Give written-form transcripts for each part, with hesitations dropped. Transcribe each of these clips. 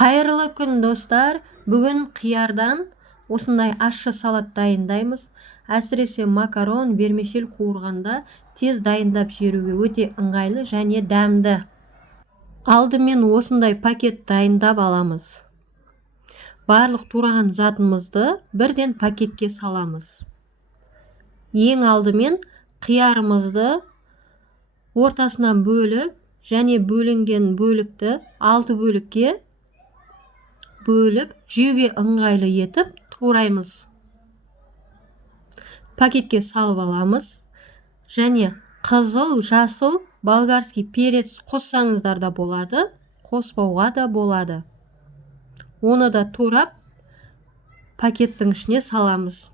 Қайырлы күн достар. Бүгін қиярдан осындай ащы салат дайындаймыз. Әсіресе макарон, вермишель қуырғанда тез дайындап жеуге өте ыңғайлы және дәмді. Алдымен осындай пакет дайындап аламыз. Барлық тураған затымызды бірден пакетке саламыз. Ең алдымен қиярымызды ортасынан бөліп және бөлінген бөлікті 6 бөлікке бөліп жеуге ыңғайлы етіп тураймыз. Пакетке салып аламыз. Және қызыл, жасыл, болгарский перец қоссаңыздар да болады, қоспауға да болады. Оны да турап пакеттің ішіне саламыз.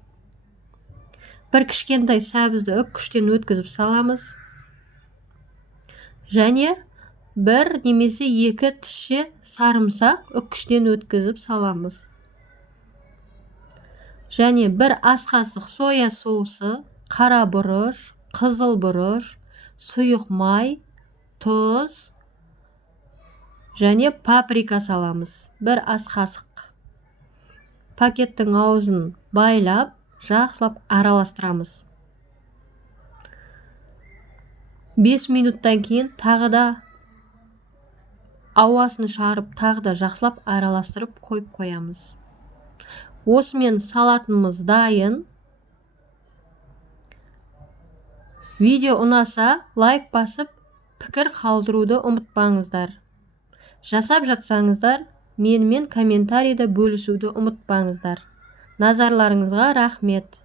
Бір кішкентай сәбізді үккіштен өткізіп саламыз. Және бір немесе 2 тісше сарымсақ үккіштен өткізіп саламыз. Және бір ас қасық соя соусы, қара бұрыш, қызыл бұрыш, сұйық май, тұз және паприка саламыз. Бір ас қасық. Пакеттің аузын байлап, жақсылап араластырамыз. 5 минуттан кейін тағы да ауасын шығарып, тағы да жақсылап араластырып қойып қоямыз. Осымен салатымыз дайын. Видео ұнаса, лайк басып, пікір қалдыруды ұмытпаңыздар. Жасап жатсаңыздар, менімен комментарийді бөлісуді ұмытпаңыздар. Назарларыңызға рахмет.